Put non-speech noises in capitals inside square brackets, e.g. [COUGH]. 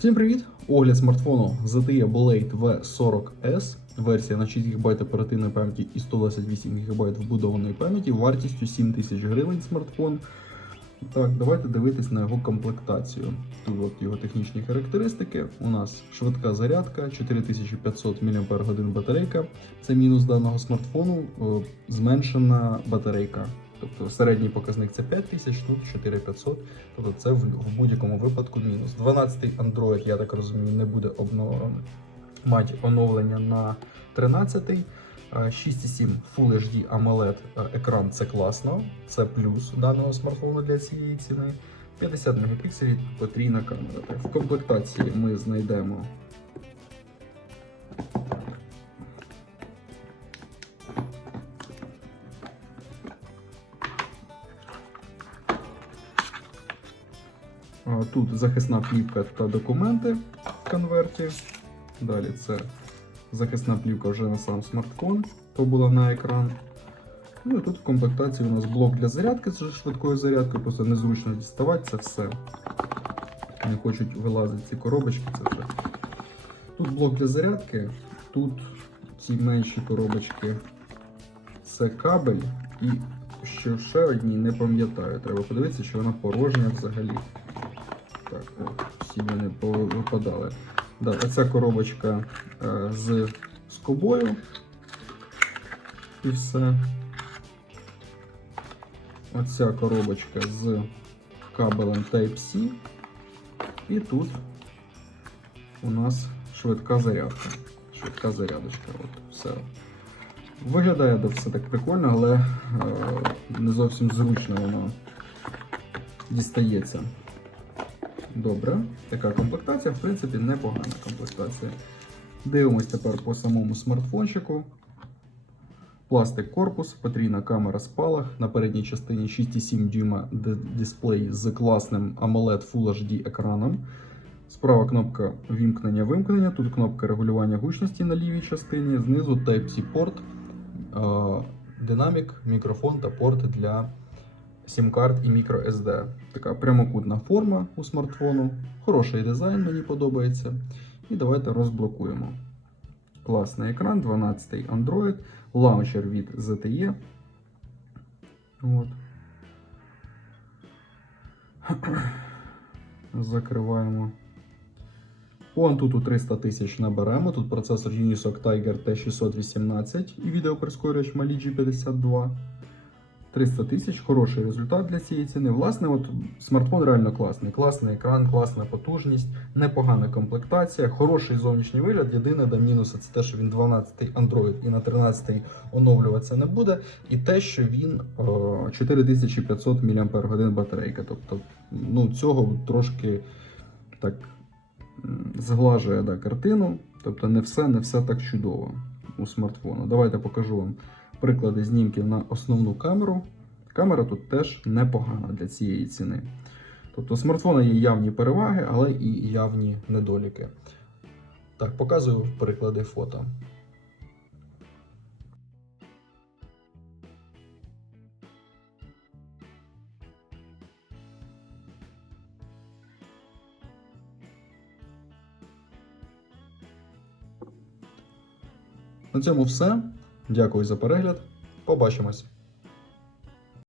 Всім привіт! Огляд смартфону ZTE Blade V40S. Версія на 6 ГБ оперативної пам'яті і 128 ГБ вбудованої пам'яті вартістю 7 тисяч гривень смартфон. Так, давайте дивитись на його комплектацію. Тут от його технічні характеристики. У нас швидка зарядка, 4500 мАч батарейка. Це мінус даного смартфону, е, зменшена батарейка. Тобто середній показник це 5000, тут 4500. Тобто це в, в будь-якому випадку мінус. 12-й Android, я так розумію, не буде обно... мати оновлення на 13-й. Е, 6,7 Full HD AMOLED е, екран це класно, це плюс даного смартфону для цієї ціни. 50 мегапікселів потрійна камера. В комплектації ми знайдемо Тут захисна плівка та документи в конверті. Далі це захисна плівка вже на сам смартфон, то була на екран. Ну і тут в комплектації у нас блок для зарядки з швидкою зарядкою, просто незручно діставати це все. Не хочуть вилазити ці коробочки, це вже. Тут блок для зарядки, тут ці менші коробочки це кабель і що ще одні не пам'ятаю. Треба подивитися, що вона порожня взагалі. Так, всі вони повипадали. Да, оця коробочка е, з скобою. І все. Оця коробочка з кабелем Type-C. І тут у нас швидка зарядка. Швидка зарядочка. От, все. Виглядає да, все так прикольно, але е, не зовсім зручно воно дістається. Добре, така комплектація, в принципі, непогана комплектація. Дивимось тепер по самому смартфончику. Пластик корпус, потрійна камера спалах. На передній частині 6,7 дюйма дисплей з класним AMOLED Full HD екраном. Справа кнопка вімкнення-вимкнення. Тут кнопка регулювання гучності на лівій частині. Знизу Type-C порт, динамік, мікрофон та порт для сім-карт і microSD. Така прямокутна форма у смартфону. Хороший дизайн, мені подобається. І давайте розблокуємо. Класний екран, 12-й Android, лаунчер від ZTE. От. [CLEARS THROAT] Закриваємо. По Antutu 300 тисяч наберемо. Тут процесор Unisoc Tiger T618 і відеоприскорювач Mali G52. 300 тисяч, хороший результат для цієї ціни. Власне, от смартфон реально класний. Класний екран, класна потужність, непогана комплектація, хороший зовнішній вигляд. Єдине да мінуси це те, що він 12-й Android і на 13-й оновлюватися не буде. І те, що він о, 4500 мАч батарейка. Тобто, ну, цього трошки так зглажує да, картину. Тобто не все, не все так чудово у смартфону. Давайте покажу вам приклади знімків на основну камеру. Камера тут теж непогана для цієї ціни. Тобто у смартфона є явні переваги, але і явні недоліки. Так, показую приклади фото. На цьому все. Дякую за перегляд. Побачимось.